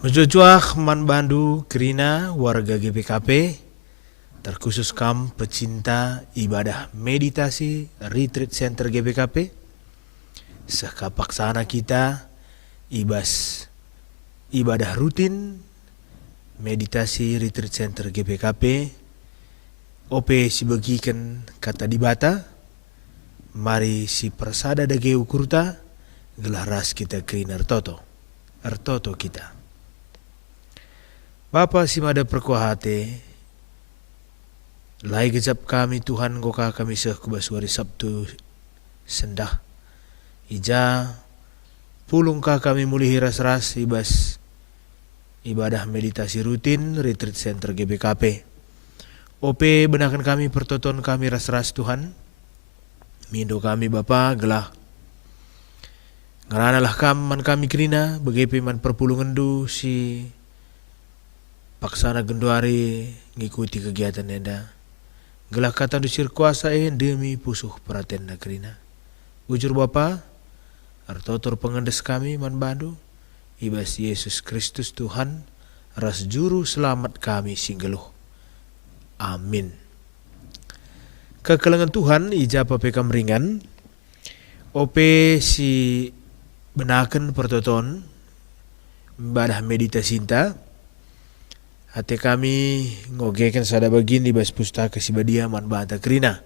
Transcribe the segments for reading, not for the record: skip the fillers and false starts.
Menjojoah man bandu kerina warga GBKP, terkhusus kam pecinta ibadah meditasi Retreat Center GBKP, sekapaksana kita ibas ibadah rutin meditasi Retreat Center GBKP, ope si bagikan kata dibata, mari si persada dage ukurta, gelah ras kita kerina artoto kita. Bapa si mada perkuahate, lai gejap kami Tuhan goka kami seh kubaswari Sabtu sendah. Ija pulungkah kami mulihi ras-ras ibas ibadah meditasi rutin Retreat Center GBKP. Ope benakan kami pertoton kami ras-ras Tuhan. Mindo kami Bapa gelah ngaranalah man kami kerina begepe man perpulungan du si paksana genduari ngikuti kegiatan enda. Gelah kata dusir kuasa demi pusuh perhatian nakrina. Ujur Bapa, artotor pengendes kami man bandu, ibas Yesus Kristus Tuhan, ras juru selamat kami singgeluh. Amin. Kekelengan Tuhan ija papekam ringan, ope si benaken pertoton, ibadah meditasi cinta, hati kami ngogekan sada bagin di bas pustaka sibadia man banta kerina.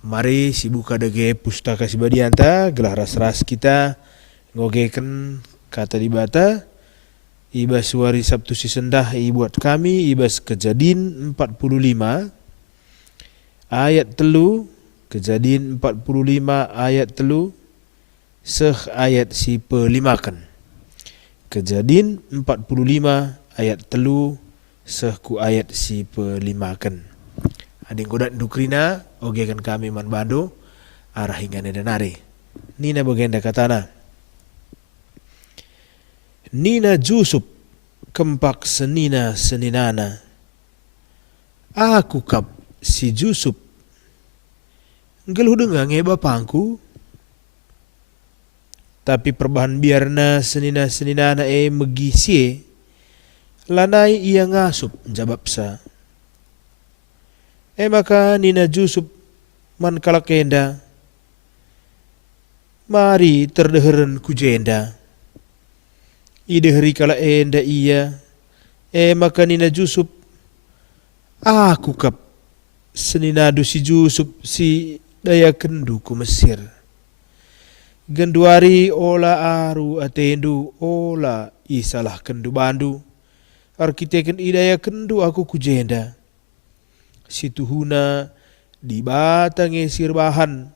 Mari si buka dage pustaka sibadia anta gelah ras-ras kita ngogekan kata di bata ibas wari Sabtu si sendah buat kami ibas Kejadian 45 ayat telu, Kejadian 45 ayat telu seh ayat si pelimakan. Kejadian 45 ayat telu sehku ayat si pelimakan. Ading godat dukrina ogekan kami man bando arah hingga nedanari. Nina bagenda katana. Nina Jusup kempak seninana. Aku kap si Jusup. Geluh dengang bapangku. Tapi perbahan biarna seninana megisie. Lanai ia ngasup jawab sa. Maka Nina Jusup man kalakenda. Mari terdeheren kujenda. Ideheri kala enda ia. Maka Nina Jusup. Aku kap seninadu si Jusup si daya kendu ku Mesir. Genduari ola aru atendu ola isalah kendu bandu. Arkiteken idaya kendu aku kujenda. Situhuna di batange sirbahan.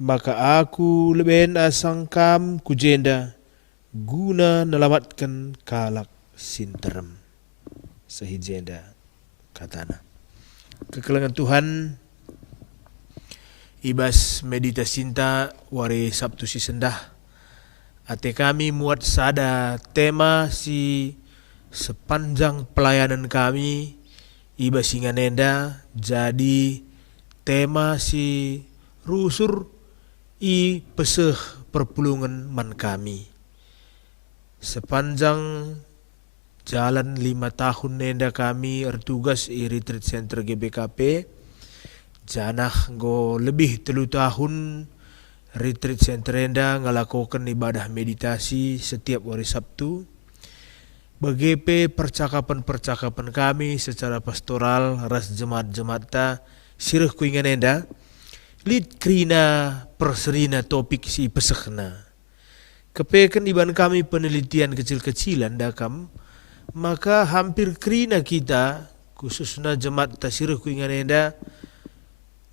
Maka aku leben asangkam kujenda. Guna nelamatkan kalak sinterem. Sehijenda katana. Kekelengan Tuhan. Ibas meditasi cinta wari Sabtu si sendah. Ate kami muat sada tema si sepanjang pelayanan kami iba singanenda jadi tema si rusur i peseh perpulungan man kami. Sepanjang jalan 5 tahun nenda kami ertugas i Retreat Center GBKP. Janah go lebih 3 tahun Retreat Center nenda ngalakokan ibadah meditasi setiap hari Sabtu. Begepe percakapan-percakapan kami secara pastoral ras jemaat-jemaat ta sirih kuingan enda lid krina perserina topik si pesekna. Kepekan iban kami penelitian kecil-kecilan dakam maka hampir krina kita khususnya jemaat ta sirih kuingan enda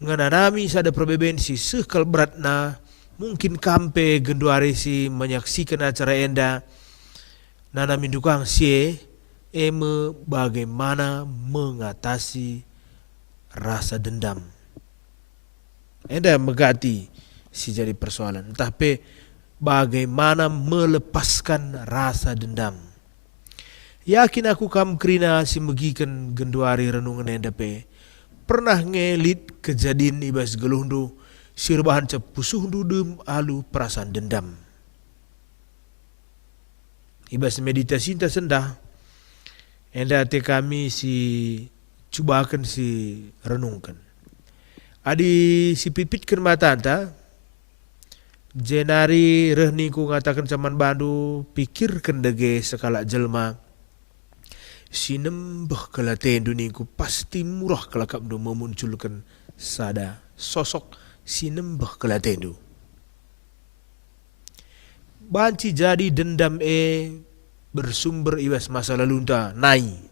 ngananami sada perbeben si sekal beratna mungkin kampe genduari si menyaksikan acara enda. Nana mindukang sie bagaimana mengatasi rasa dendam. Enda megati si jadi persoalan. Tapi bagaimana melepaskan rasa dendam. Yakin aku kam kerina si megikan genduari renungan enda pe. Pernah ngelit kejadian ibas geluhdu sirbahan cepusuh dudum alu perasaan dendam. ibas meditasi ta sendah. Enda ate kami si cubakan si renungkan. Adi si pipitkan mata anta, jenari rehni ku ngatakan zaman bandu, pikirkan dege sekala jelma. Sinembah kelaten duniku pasti murah kelakap do memunculkan sada sosok sinembah kelaten do. Banci jadi dendam bersumber ibas masa lalu ta nai.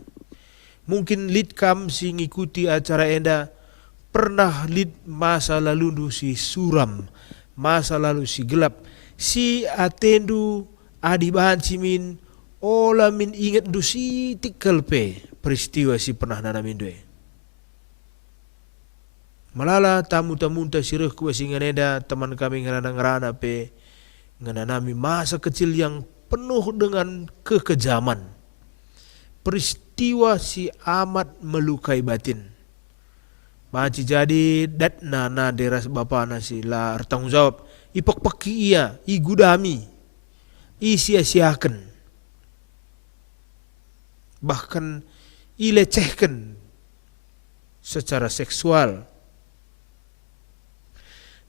Mungkin lid kam si ngikuti acara enda pernah lid masa lalu du si suram, masa lalu si gelap, si atendu adi bahan cimin, ola min ingat du si tikal pe peristiwa si pernah nanamin due. Malala tamu-tamu ta sireh kuwa si nganeda teman kami ngerana-ngerana pe ngananami masa kecil yang penuh dengan kekejaman. Peristiwa si amat melukai batin. Maci jadi datna na deras bapa nasi la tanggung jawab ipek-peki ia, igudami, isia-siakan, bahkan ilecehkan secara seksual.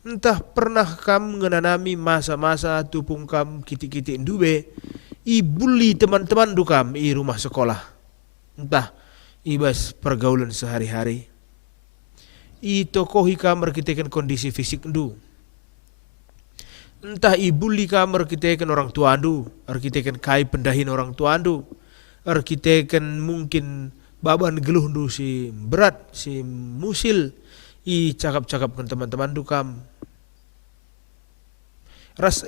Entah pernah kam mengenanami masa-masa tupung kam kiti-kiti ndube, ibuli teman-teman dukam i rumah sekolah. Entah ibas pergaulan sehari-hari. I tokohi kamar kita kan kondisi fisik ndu. Entah ibuli kamar kita kan orang tua ndu, kita kan kai pendahin orang tua ndu, kita kan mungkin baban geluh ndu si berat, si musil, i cakap-cakap kan teman-teman ndu kam. Ras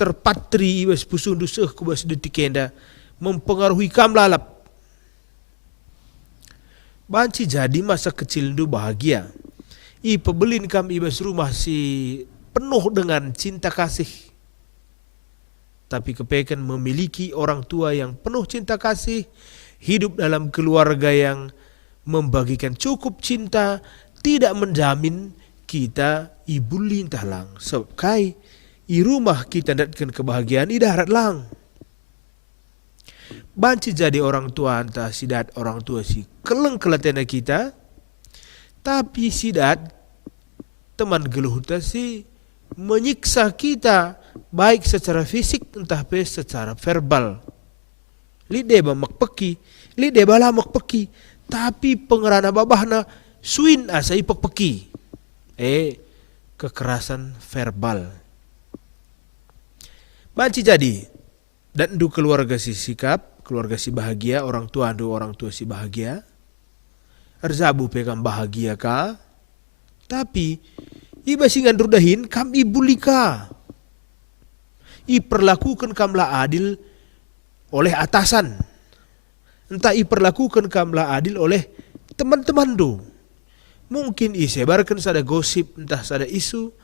terpatri ibas pusu ndu seh kubas detik enda mempengaruhi kam lalap. Banci jadi masa kecil itu bahagia. I pebelin kami ibas rumah si penuh dengan cinta kasih. Tapi kepekan memiliki orang tua yang penuh cinta kasih, hidup dalam keluarga yang membagikan cukup cinta, tidak menjamin kita ibu lintah lang. Sebab kai i rumah kita datkan kebahagiaan i darat lang. Banci jadi orang tua entah sidat orang tua si keleng kelatena kita, tapi sidat teman geluh ta si menyiksa kita baik secara fisik entah pe secara verbal. Lide ba makpeki, lide bala makpeki, tapi pengerana babahna suin asa ipekpeki. Kekerasan verbal. Banci jadi dan du keluarga si sikap, keluarga si bahagia, orang tua si bahagia. Arzabu pekam bahagia ka, tapi iba singan rudahin kam ibuli ka. Iperlakukan kamlah adil oleh atasan. Entah iperlakukan kamlah adil oleh teman-teman do. Mungkin isebarkan sada gosip, entah sada isu,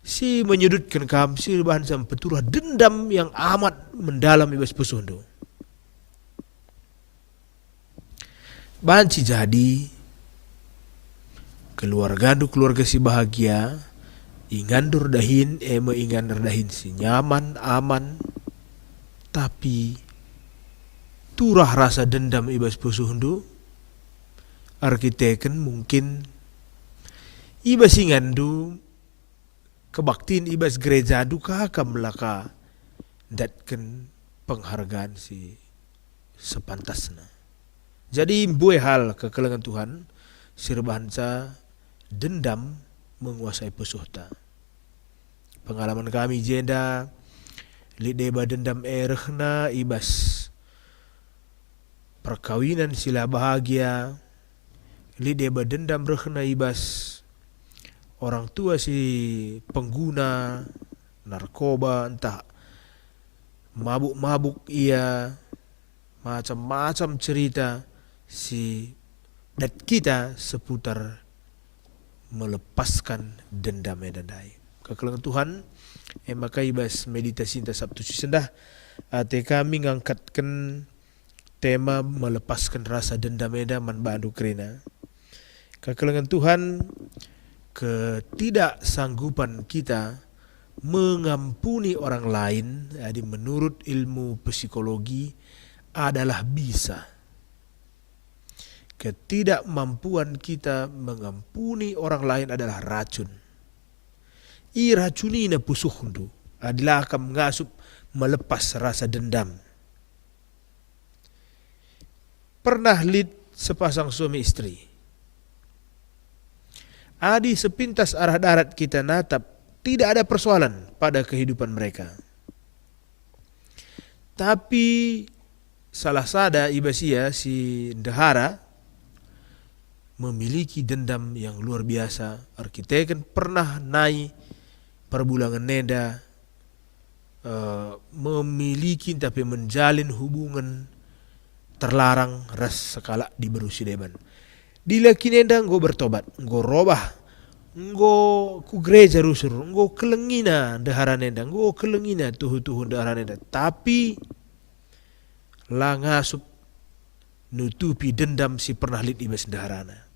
si menyudutkan kam, si bahan sam peturah dendam yang amat mendalam ibas pusundo. Banci jadi keluarga si bahagia, ingan durdahin ingan durdahin si nyaman, aman, tapi turah rasa dendam ibas pusundo, arkiteken mungkin ibas ingandu kebaktiin ibas gereja duka kamlaka datken penghargaan si sepantasna. Jadi buai hal kekelengan Tuhan sirbahansa dendam menguasai pesuhta. Pengalaman kami jenda lideba dendam erehna ibas perkawinan sila bahagia, lideba dendam rehna ibas orang tua si pengguna narkoba, entah mabuk-mabuk ia, macam-macam cerita si dat kita seputar melepaskan dendam dai. Kekelengan Tuhan maka ibas meditasi ta Sabtu sendah ate kami ngangkatkan tema melepaskan rasa dendam man bandu krina. Kekelengan Tuhan, ketidaksanggupan kita mengampuni orang lain, jadi menurut ilmu psikologi adalah bisa. Ketidakmampuan kita mengampuni orang lain adalah racun. I racuni na pusuhundu adalah akan mengasup melepas rasa dendam. Pernah lid sepasang suami istri. Adi sepintas arah darat kita natap, tidak ada persoalan pada kehidupan mereka. Tapi salah sada ibasia si Ndahara memiliki dendam yang luar biasa. Arkiteken pernah naik perbulangan neda, memiliki tapi menjalin hubungan terlarang ras sekala di berusi deban. Dila kinenda ngo bertobat, ngo robah, ngo ku gereja rusur, ngo kelengina dahara nenda, ngo kelengina tuhu-tuhu dahara nenda. Tapi langasup nutupi dendam si pernah lid ibas daharana.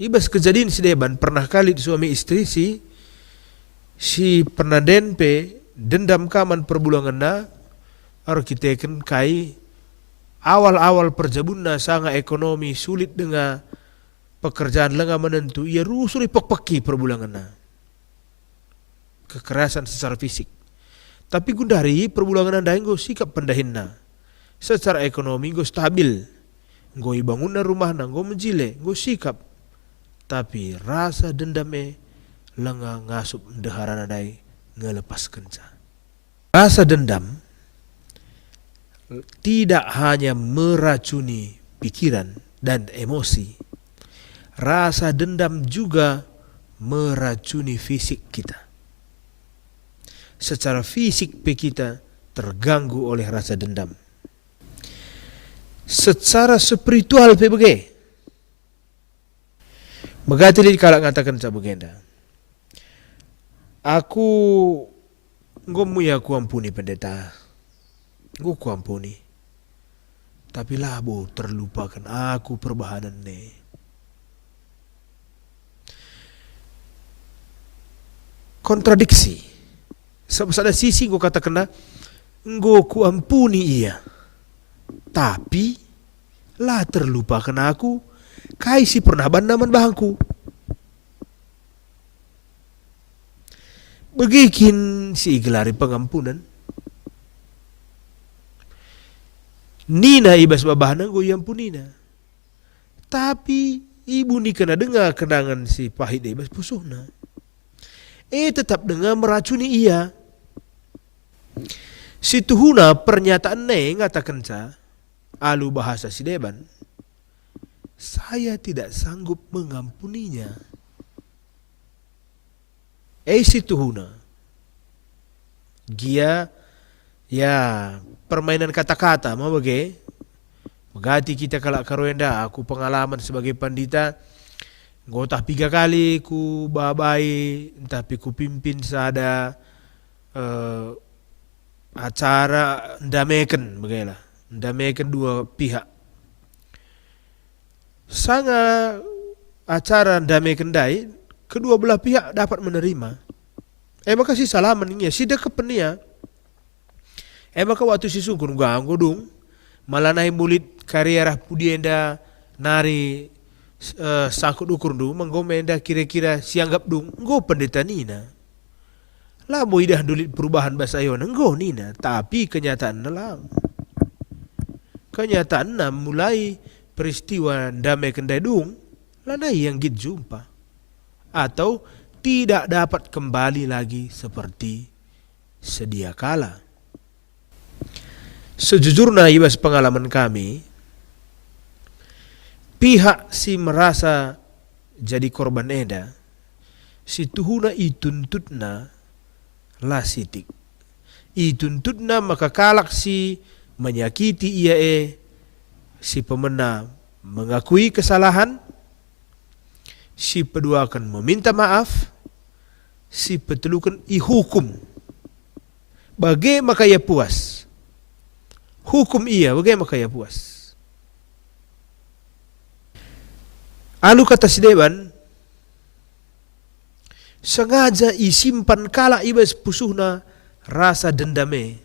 Ibas kejadian si deban pernah kali suami istri si pernah denpe dendam kaman perbulangan na arkiteken kai awal-awal perjabunna sangat ekonomi sulit dengan pekerjaan lenga menentu ia rusuri pek-peki perbulangan na kekerasan secara fisik. Tapi gundari perbulangan anda nggo sikap pendahinna secara ekonomi nggo stabil, nggo ibangun na rumah na nggo menjile nggo sikap. Tapi rasa dendame lenga ngasup daharana dai ngelepas kenca. Rasa dendam tidak hanya meracuni pikiran dan emosi. Rasa dendam juga meracuni fisik kita. Secara fisik kita terganggu oleh rasa dendam. Secara spiritual PBG. Megatili kalau ngatakan sa begenda. Aku ngomuya ku ampuni pendeta. Ku ampuni. Tapi labo terlupakan aku perbahanan ne. Kontradiksi. Pada sisi ku katakan ku ampuni ia. Tapi lah terlupakan aku kai si pernah bandaman bahangku. Begikin si gelari pengampunan. Nina ibas babahana go yampunina. Tapi ibu ni kena dengar kenangan si pahit ibas pusuhna. Tetap dengar meracuni ia. Si tuhuna pernyataan ne ngatakan sa alu bahasa si deban. Saya tidak sanggup mengampuninya. Si tuhuna. Gia ya permainan kata-kata mau bagi. Megati kita kalak karoenda aku pengalaman sebagai pandita. Ngotah 3 kali ku babai tapi ku pimpin sada acara ndameken begala. Ndameken 2 pihak. Sanga acara damai kendai kedua belah pihak dapat menerima. Maka si salaman niya sida kepenia. Maka waktu si sungkun ganggu dong malah naik mulit karierah pudienda nari sangkut ukur dong menggomenda kira-kira sianggap dong nggo pendeta nina. Lah mau idah dulit perubahan bahasa yon nggo nina tapi kenyataan lang. Kenyataan mulai peristiwa damai kendai dung lanai yang git jumpa atau tidak dapat kembali lagi seperti sedia kala. Sejujurnya ibas pengalaman kami, pihak si merasa jadi korban eda, si tuhuna ituntutna lah sitik. Ituntutna maka kalak si menyakiti ia si pemena mengakui kesalahan, si kedua akan meminta maaf, si petelukan ihukum. Bagai maka ia puas. Hukum ia, bagai maka ia puas. Alu kata si dewan, sengaja isimpan kala ibas pusuhna rasa dendame.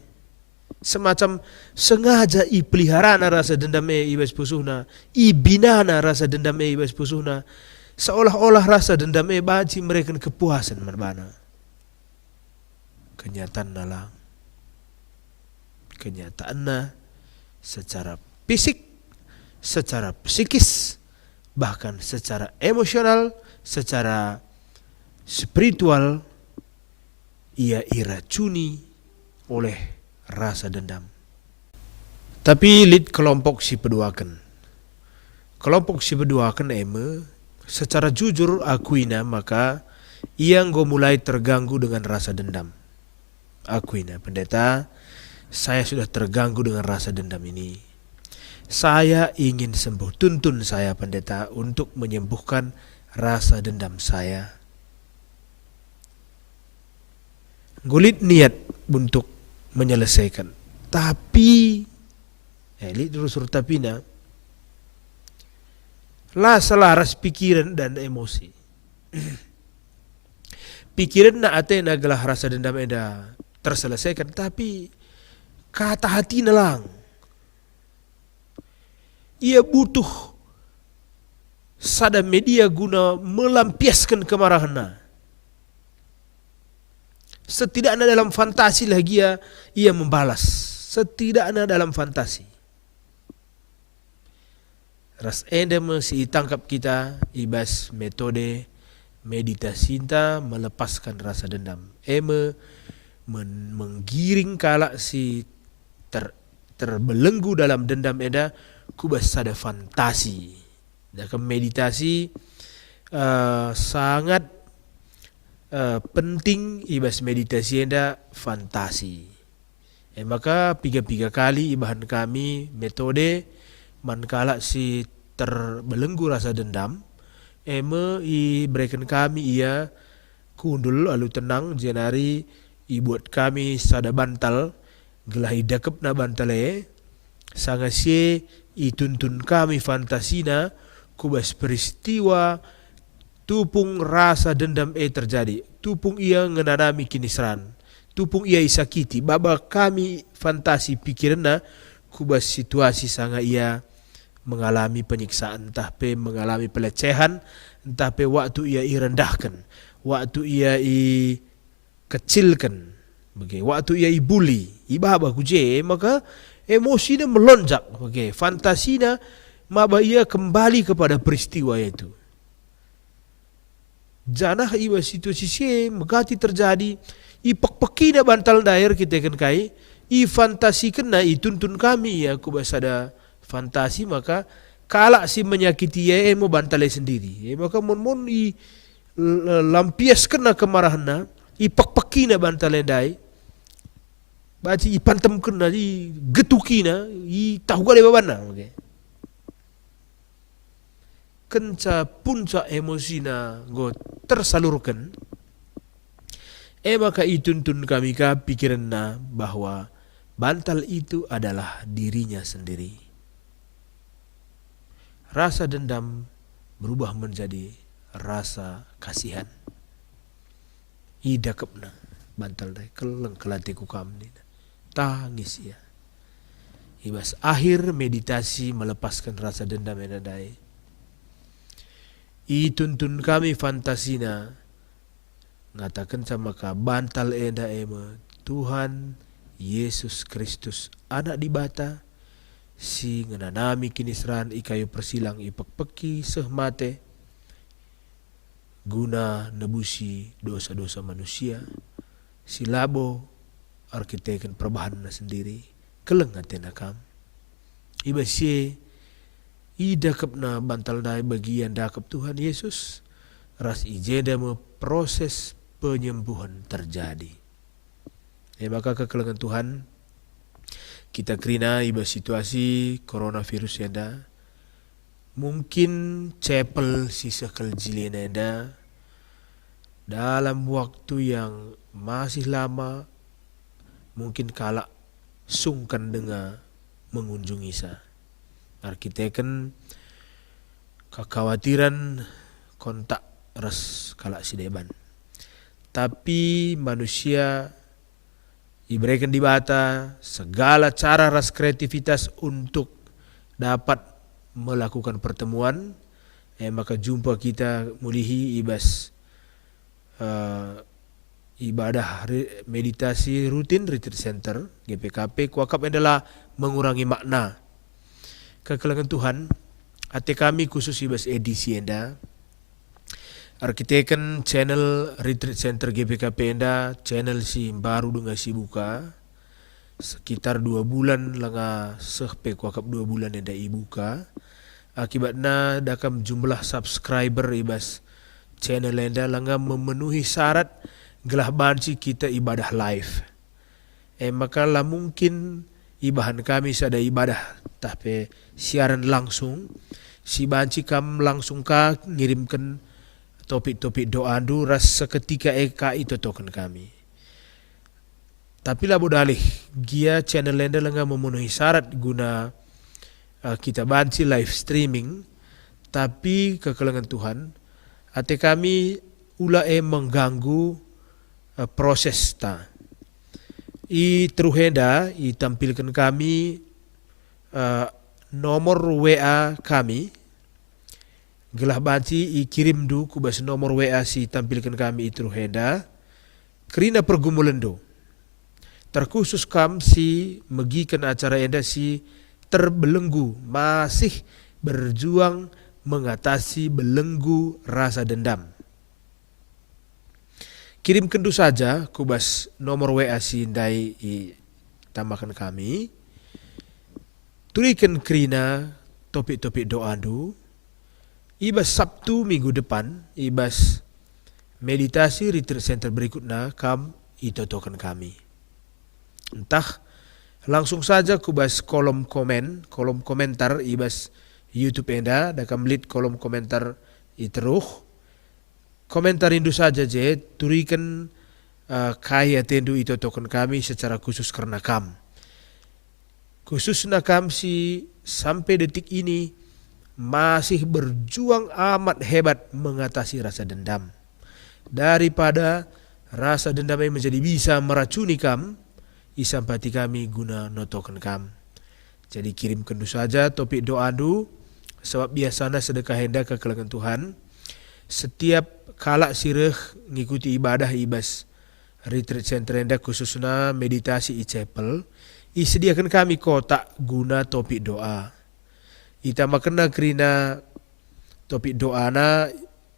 Semacam sengaja ipeliharana rasa dendame ibas pusuhna, ibinana rasa dendame ibas pusuhna, seolah-olah rasa dendame baci mereka kepuasan merbana. Kenyataannya secara fisik, secara psikis, bahkan secara emosional, secara spiritual, ia diracuni oleh rasa dendam. Tapi lid kelompok si peduakan. Kelompok si peduakan secara jujur akuina maka ia mulai terganggu dengan rasa dendam. Akuina, pendeta, saya sudah terganggu dengan rasa dendam ini. Saya ingin sembuh. Tuntun saya, pendeta, untuk menyembuhkan rasa dendam saya. Gulit niat untuk menyelesaikan. Tapi, tapina, lah selaras pikiran dan emosi. Pikiran na atena gelah rasa dendam eda terselesaikan, tapi kata hati nelang. Ia butuh sada media guna melampiaskan kemarahannya. Setidaknya dalam fantasi lagi ia membalas. Setidaknya dalam fantasi. Ras enda masih tangkap kita ibas metode meditasi cinta melepaskan rasa dendam. Menggiring kala si terbelenggu dalam dendam eda kubas sada fantasi. Dalam meditasi sangat penting ibas meditasi eda fantasi. Maka piga kali ibahan kami metode mankala si terbelenggu rasa dendam berikan kami ia kundul lalu tenang jenari ibuat kami sada bantal gelahi dakep na bantale sangasye ituntun kami fantasina kubas peristiwa tupung rasa dendam terjadi, tupung ia ngenanami kinisran, tupung ia isakiti baba kami fantasi pikirna kubas situasi sanga ia mengalami penyiksaan, entah pe mengalami pelecehan, entah pe waktu ia irendahkan, waktu ia kecilkan, waktu ia ibuli, ibaba kuje, maka emosinya melonjak, fantasinya maba ia kembali kepada peristiwa itu. Janah iba situasi megati terjadi, ipak-pekina bantal daer kita kan kai, fantasi kena ituntun kami ya kubas ada fantasi maka kalak si menyakiti ya mau bantalai sendiri maka mon lampias kena kemarahanna ipak-pakina bantalai dai baci ipantem kena getukina tahu gale babana kenca punca emosina go tersalurkan maka ituntun kami pikiranna bahwa bantal itu adalah dirinya sendiri. Rasa dendam berubah menjadi rasa kasihan. Idakepna bantal dai keleng kelatiku kamni. Tangis ya. Ibas akhir meditasi melepaskan rasa dendam ena dai. Ituntun kami fantasina ngatakan sama ka bantal enda Tuhan Yesus Kristus anak di bata si ngenanami kinisran ikayu persilang ipek-peki sehmate guna nebusi dosa-dosa manusia si labo arkiteken perbahanna sendiri keleng atena kam ibasye idakepna bantal dai bagian dakep Tuhan Yesus ras ijeda proses penyembuhan terjadi. Maka kekelengan Tuhan kita kerina iba situasi coronavirus yanda mungkin cepel si sekal jilin yanda dalam waktu yang masih lama mungkin kalak sungkan dengan mengunjungi sa arkiteken kekhawatiran kontak ras kalak si deban Tapi manusia diberikan di bata segala cara ras kreativitas untuk dapat melakukan pertemuan. Maka jumpa kita mulihi ibas ibadah meditasi rutin retreat center GPKP kuakap adalah mengurangi makna. Kekelangan Tuhan, hati kami khusus ibas edisi enda. Arkiteken channel retreat center GPKP enda, channel si baru dengan si buka. Sekitar 2 bulan langa sehpe kuakap 2 bulan enda ibuka. Akibatnya dakam jumlah subscriber ibas channel enda langa memenuhi syarat gelah banci kita ibadah live. Maka lah mungkin ibahan kami sada ibadah tapi siaran langsung si banci kam langsung ka ngirimkan topik-topik doa du ras seketika eka itu token kami. Tapi lah bodalih gia channel enda langa memenuhi syarat guna kita banci live streaming, tapi kekelangan Tuhan hati kami ulae mengganggu proses ta. I teruhenda i tampilkan kami nomor WA kami gelah banci i kirim du kubas nomor WA si tampilkan kami i teruhenda kerina pergumulan do. Terkhusus kam si megikan acara enda si terbelenggu, masih berjuang mengatasi belenggu rasa dendam. Kirim kendu saja kubas nomor WA si indai tambahkan kami. Tulikan kerina topik-topik doa du. Ibas Sabtu minggu depan, ibas meditasi retreat center berikutnya kam itotokan kami. Entah langsung saja kubas kolom komentar ibas YouTube enda dakam lead kolom komentar iteruh komentar indu saja je turikan kaya tendu itu token kami secara khusus karena kam khususnya kam si sampai detik ini masih berjuang amat hebat mengatasi rasa dendam daripada rasa dendam yang menjadi bisa meracuni kam isampati kami guna notokan kam. Jadi kirim kendu saja topik doa du sebab biasanya sedekah henda kekelangan Tuhan. Setiap kala sireh ngikuti ibadah ibas retreat center henda khususnya meditasi i chapel isediakan kami kotak guna topik doa. Ita makena kerina topik doa na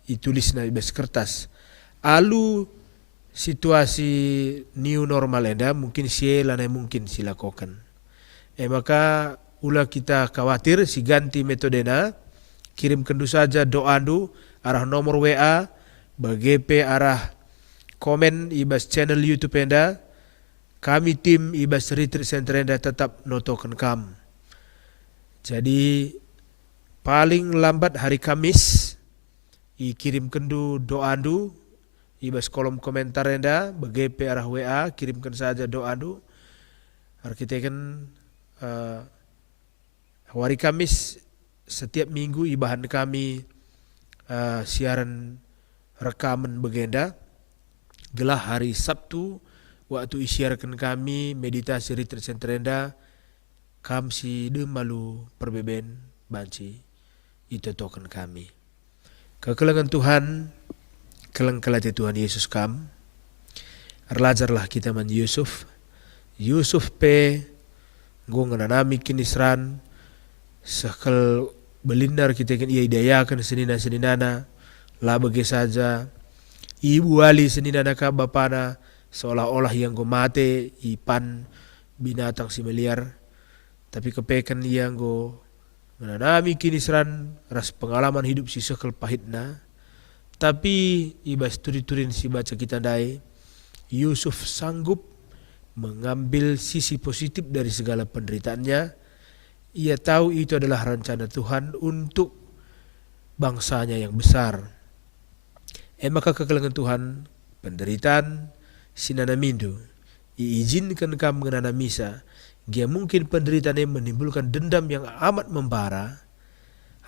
itulis na ibas kertas. Alu situasi new normal enda mungkin sielana mungkin silakokan. Maka ulah kita khawatir si ganti metodena kirim kendu saja doa du arah nomor WA BGP arah komen ibas channel YouTube enda kami tim ibas retreat center enda tetap notokan kam. Jadi paling lambat hari Kamis kirim kendu doa du ibas kolom komentar enda BGP arah WA kirimkan saja doa du arkiteken hari Kamis setiap minggu ibahan kami siaran rekaman begenda gelah hari Sabtu waktu isiarkan kami meditasi retreat center enda kam si de malu perbeben banci itu token kami. Kekelangan Tuhan kelengkelati Tuhan Yesus kam. Erlajarlah kita man Yusuf. Yusuf pe ngongananami kinisran sekal belindar kita kan ia idayakan senina-seninana lah bagi saja ibu wali seninana ka bapana seolah-olah yang go mate ipan binatang si meliar tapi kepekan yang go menanami kinisran ras pengalaman hidup si sekal pahitna. Tapi ibas turin si baca kita dai Yusuf sanggup mengambil sisi positif dari segala penderitaannya. Ia tahu itu adalah rencana Tuhan untuk bangsanya yang besar. Maka kekelangan Tuhan penderitaan sinana mindu iizinkan kamu mengenana misa. Dia mungkin penderitaan yang menimbulkan dendam yang amat membara.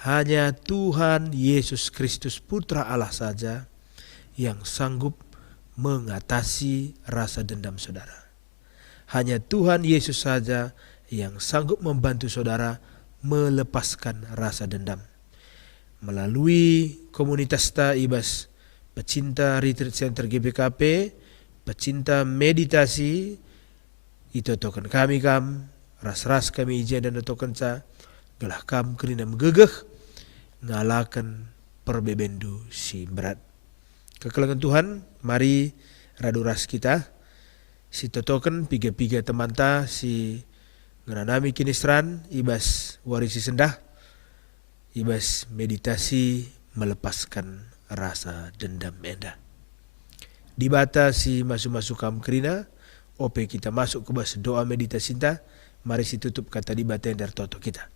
Hanya Tuhan Yesus Kristus Putra Allah saja yang sanggup mengatasi rasa dendam saudara. Hanya Tuhan Yesus saja yang sanggup membantu saudara melepaskan rasa dendam. Melalui komunitas ta ibas pecinta Retreat Center GBKP, pecinta meditasi, itu token kami ras-ras kami ijen dan token sa, gelah kam kerina megegeh, ngalakan perbebendu si berat. Kekelangan Tuhan, mari radu ras kita, si totoken piga-piga teman ta, si ngananami kinisran, ibas warisi sendah, ibas meditasi melepaskan rasa dendam enda. Dibata si masuk-masuk kam kerina, ope kita masuk ke bas doa meditasi ta, mari si tutup kata dibata yang dari toto kita.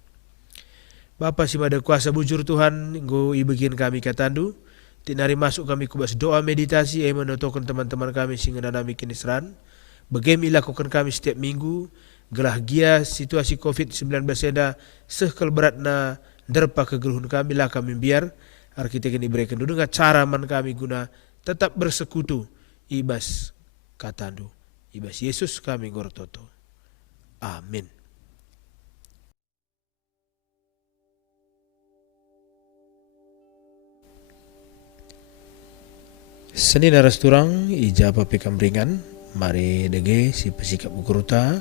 Bapa si mada kuasa bujur Tuhan, nggo ibagian kami katandu, tinari masuk kami ke bas doa meditasi, menotokan teman-teman kami sehingga nanami kinisran, bagaimana lakukan kami setiap minggu, gelah gia situasi COVID-19 enda sehkel berat na derpa kegeluhan kami lah kami biar, kita kini berikan dulu dengan cara man kami guna tetap bersekutu, ibas katandu, ibas Yesus kami gortoto. Amin. Senin aras turang ijapa pekam ringan, mari dege si pesikap ukuruta,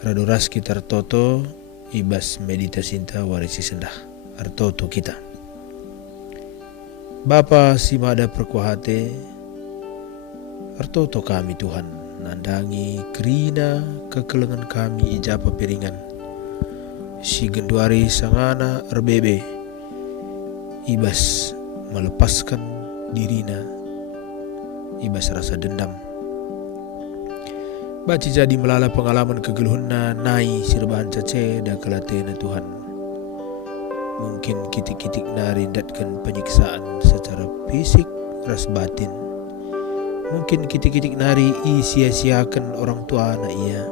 raduras kita artoto ibas meditasinta warisi sendah artoto kita. Bapa si mada perkuahate, artoto kami Tuhan, nandangi kerina kekelengan kami ijapa piringan, si genduari sangana erbebe, ibas melepaskan dirina, ibas rasa dendam. Baci jadi melala pengalaman kegeluhna nai sirbahan cace dan kelatena Tuhan. Mungkin kitik-kitik nari datkan penyiksaan secara fisik ras batin. Mungkin kitik-kitik nari sia-siakan orang tua anak ia.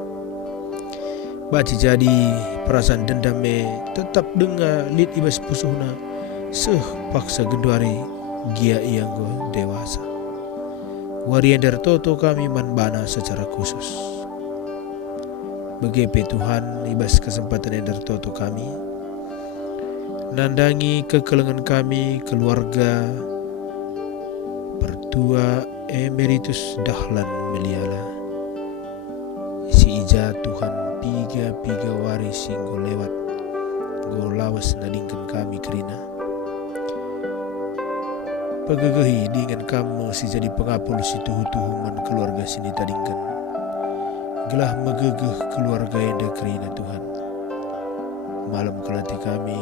Baci jadi perasaan dendame tetap dengar lit ibas pusuhna seh paksa genduari gia ianggo dewasa. Warian dari toto kami manbana secara khusus. Begepe Tuhan ibas kesempatan yang dari toto kami, nandangi kekelengan kami keluarga pertua emeritus Dahlan Meliala. Si ija Tuhan piga waris singgo lewat go lawas nadingkan kami kerina. Pegegehi dengan kamu si jadi pengapul si tuhu-tuhuman keluarga sini tadingkan. Gelah megegeh keluarga yang kerina Tuhan. Malam kelati kami,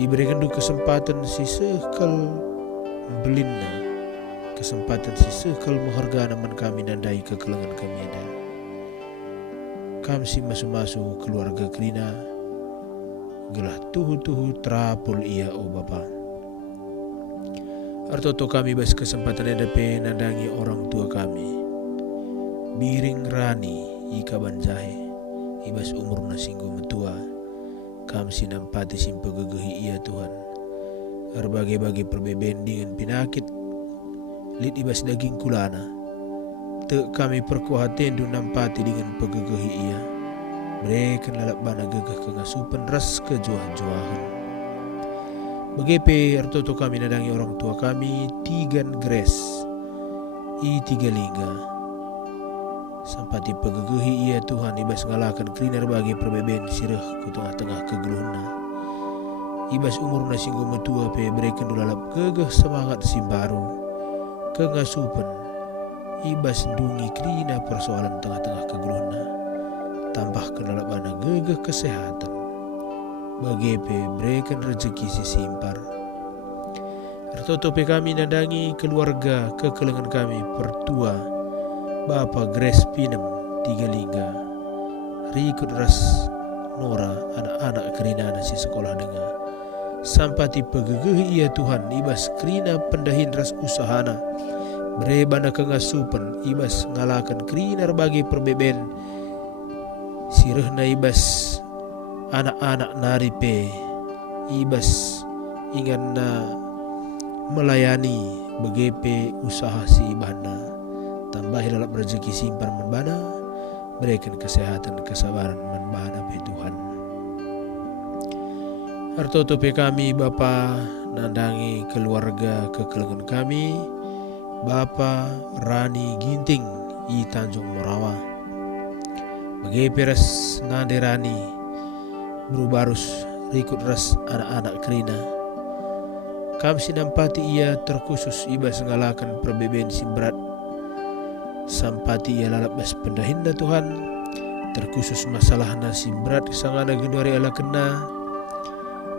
iberikan du kesempatan si sekal belinna, kesempatan si sekal menghargai naman kami nandai kekelengan kami ada. Kami si masuk-masuk keluarga kerina, gelah tuhu-tuhu terapul ia o Bapa. Artoto kami bas kesempatan edape nandangi orang tua kami. Biring rani ika banjahe, ibas umur nasinggo metua. Kami sinampati simpegegehi ia Tuhan. Berbagai-bagai perbeben dengan penyakit, lit ibas daging kulana. Te kami perkuaten du nampati dengan pegegehi ia. Mereka lalap bana gegeh kengasupan ras kejuah-juahan. Begepe artoto kami nadangi orang tua kami tigan gres i tiga lingga sampati pegegehi ia Tuhan ibas ngalakan klinar bagi perbeben sirah ku tengah-tengah kegeluhna ibas umur nasinggo metua pe bereken dulalap gegeh semangat simbaru kengasupan ibas dungi krina persoalan tengah-tengah kegeluhna tambah kenalabana gegeh kesehatan bagepe berikan rezeki si simpar. Artoto pe kami nandangi keluarga kekelengan kami pertua Bapa Grace Pinem tiga lingga rikut ras Nora anak-anak kerina si sekolah dengar sampati pegegehi ia Tuhan ibas kerina pendahin ras usahana berebana kengasupan ibas ngalakan kerina bagi perbeben sirehna ibas anak-anak naripe ibas ingan na melayani begepe usaha si ibahna, tambahi lalap rezeki simpan membana, berikan kesehatan kesabaran membana pe Tuhan. Artoto pe kami Bapa nandangi keluarga kekelengan kami, Bapa Rani Ginting i Tanjung Morawa, begepe ras nande Rani berubarus rikut ras anak-anak kerina. Kami sinampati ia terkhusus iba sengalakan perbeben simberat, sampati ia lalap bas pendahinda Tuhan, terkhusus masalah simberat sangana gendori ala kena,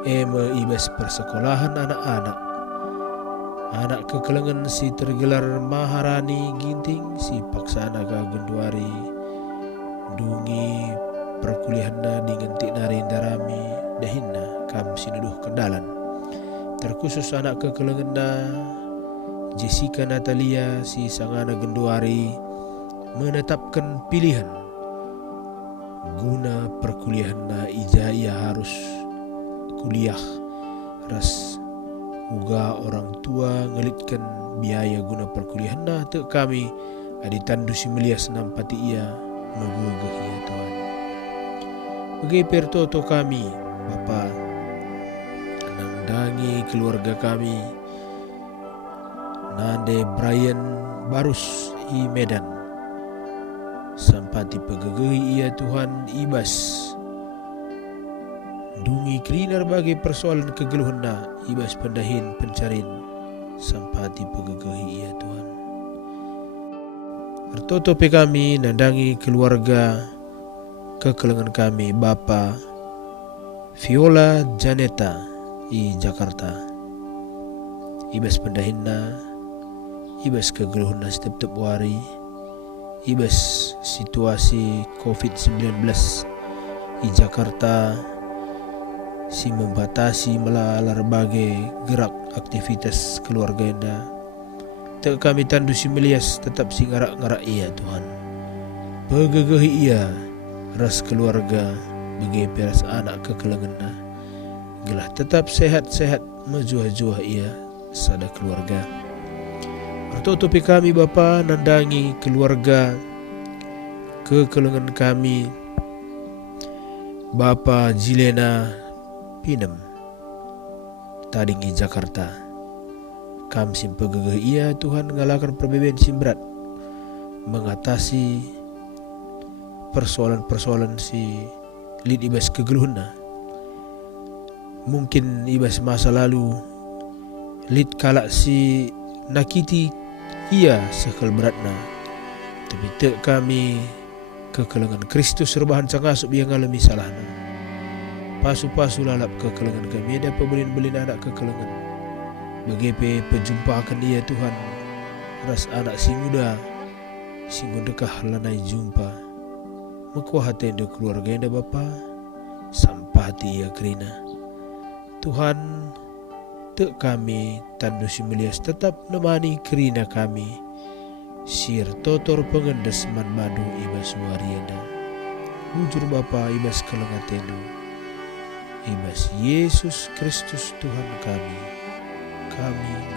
eme ibas persekolahan anak kekelengan si tergelar Maharani Ginting si paksana ka genduari dungi perkuliahanna dengan tiknari darami dahinna kam sinuduh kendalan, terkhusus anak kekelenganna Jessica Natalia si sangana genduari menetapkan pilihan guna perkuliahanna ija ia harus kuliah ras uga orang tua ngelitkan biaya guna perkuliahanna te kami adi tandu si melias nampati ia megegeh ya Tuhan. Bagi pertoto kami Bapa nandangi keluarga kami nande Brian Barus i Medan, sampati pegegehi ia Tuhan ibas dungi krinar bagi persoalan kegeluhanna ibas pendahin pencarin sampati pegegehi ia Tuhan. Bertoto pe kami nandangi keluarga kekelengan kami Bapa Viola Janeta i Jakarta, ibas pendahinna ibas kegeluhanna setiap hari, ibas situasi COVID-19 i Jakarta si membatasi melalar bagai gerak aktivitas keluarga enda. Tak kami tandu si melias tetap si ngarak-ngarak ia Tuhan. Pegegehi ia ras keluarga bagi peras anak kekelenganna. Gelah tetap sehat-sehat mejuah-juah ia sada keluarga. Bertutupi kami Bapa nandangi keluarga kekelengan kami Bapa Jilena Pinem tadingi Jakarta, kam simpegegeh ia Tuhan ngalakan perbeben simberat mengatasi persoalan-persoalan si lid ibas kegeluhna, mungkin ibas masa lalu lid kalak si nakiti ia sekal beratna, tapi tek kami kekelengan Kristus rebahan sangasuk yang ngalami salahna. Pasu-pasu lalap kekelengan kami ada pebelin-belin anak kekelengan. Begepe penjumpakan dia Tuhan ras anak si muda singgung dekah lanai jumpa. Mekuah hati anda keluarga anda Bapa sampati ia kerina. Tuhan tek kami tandu si melias tetap nemani kerina kami. Sir totor pengendes man madu ibas warianda. Bujur Bapa ibas kelengatendu. Ibas Yesus Kristus Tuhan kami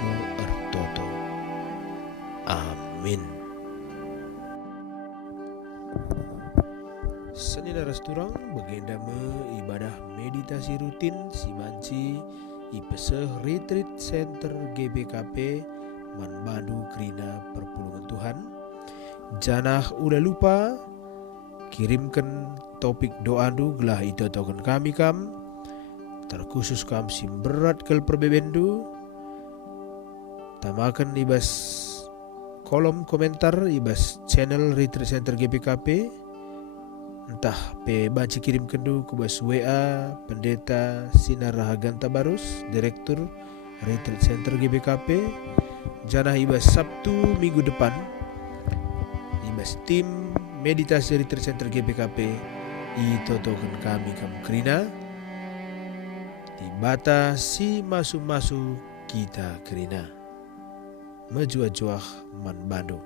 go artoto. Amin. Senin rasturang bagenda ibadah meditasi rutin si banci ipeseh retreat center GBKP Manbandu Krina Perpulungan Tuhan. Janah udah lupa kirimkan topik doandu gelah itu token kami terkhusus kam simberat kel perbebendu, tamakan ibas kolom komentar ibas channel Retreat Center GBKP, entah pe banci kirim kendu ke bas WA Pendeta Sinar Rahagan Tabarus, Direktur Retreat Center GBKP. Janah ibas Sabtu minggu depan ibas tim meditasi Retreat Center GBKP itotokan kami kerina bata si masu-masu kita kerina. Mejuah-juah man Bandung.